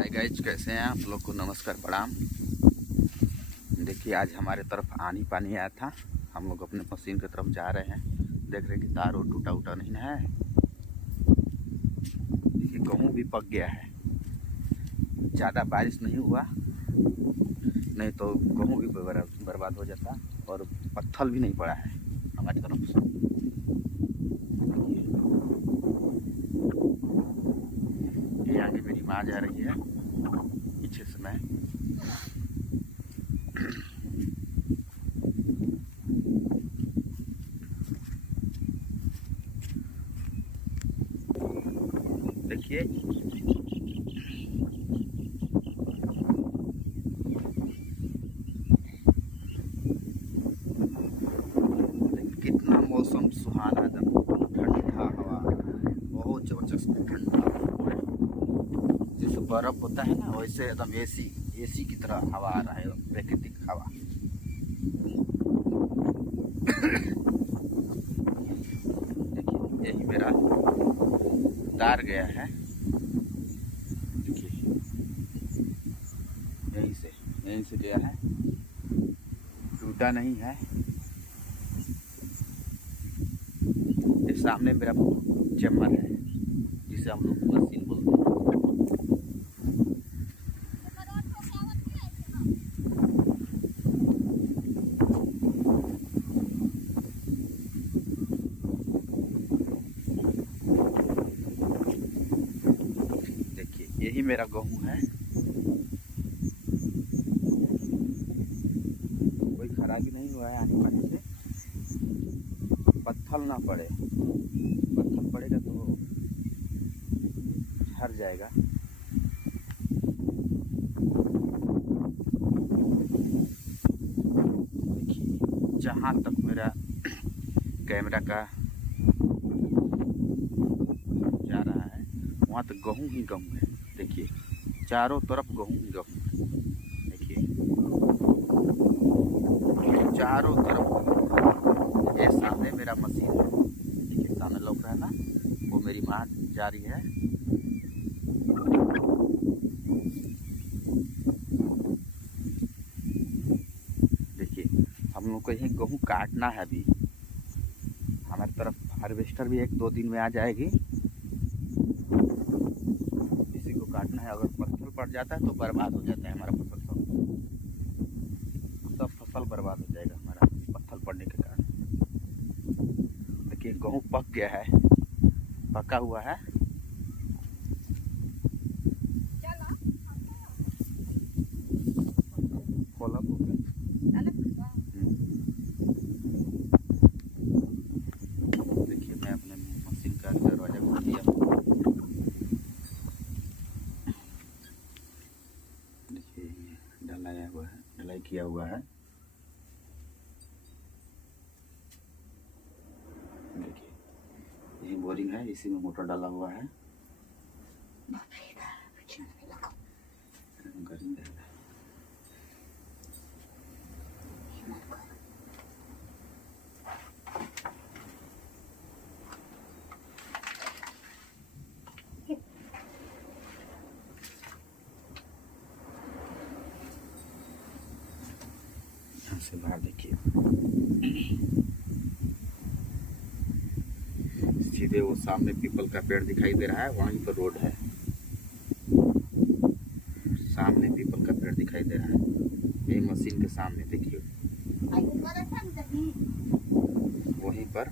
Hi guys, कैसे हैं आप लोग को नमस्कार प्रणाम। देखिए आज हमारे तरफ आनी पानी आया था। हम लोग अपने मशीन की तरफ जा रहे हैं। देख रहे हैं कि तार और टूटा उटा नहीं है। देखिए गेहूँ भी पक गया है। ज़्यादा बारिश नहीं हुआ, नहीं तो गेहूँ भी बर्बाद हो जाता और पत्थर भी नहीं पड़ा है हमारी तरफ से। ये आगे मेरी माँ जा रही है, पीछे से मैं। देखिए कितना मौसम सुहाना, एकदम ठंडा हवा, बहुत जबरदस्त ठंडा। जैसे बर्फ होता है ना, वैसे एकदम एसी की तरह हवा आ रहा है, प्राकृतिक हवा। देखिए यही मेरा तार गया है। देखिए यहीं से गया है, टूटा नहीं है। ये सामने मेरा चैम्बर है, जिसे हम लोग मशीन बोलते हैं। देखिए यही मेरा गेहूँ है। कोई खराबी नहीं हुआ है आने पानी से। पत्थर ना पड़े, पत्थर पड़ेगा तो झड़ जाएगा। देखिए जहाँ तक मेरा कैमरा का जा रहा है वहाँ तक गेहूँ ही गेहूँ है। देखिए चारों तरफ गेहूँ ही गेहूँ है। देखिए चारों तरफ। ये सामने मेरा मशीन है, देखिए सामने लग रहा है ना, वो मेरी माँ जा रही है। देखिए हम लोग को यही गेहूँ काटना है। अभी हमारी तरफ हार्वेस्टर भी 1-2 दिन में आ जाएगी। इसी को काटना है। अगर पत्थर पड़ जाता है तो बर्बाद हो जाता है हमारा फसल। सब फसल बर्बाद हो जाएगा हमारा पत्थर पड़ने के कारण। देखिए गेहूँ पक गया है, पका हुआ है। देखिए मैं अपने मशीन का दरवाजा खोल दिया। देखिए ढलाई किया हुआ है। देखिए यही बोरिंग है, इसी में मोटर डाला हुआ है। यहाँ से बाहर देखिए, सीधे वो सामने पीपल का पेड़ दिखाई दे रहा है, वहीं पर रोड है। सामने पीपल का पेड़ दिखाई दे रहा है, यही मशीन के सामने देखिए, वहीं पर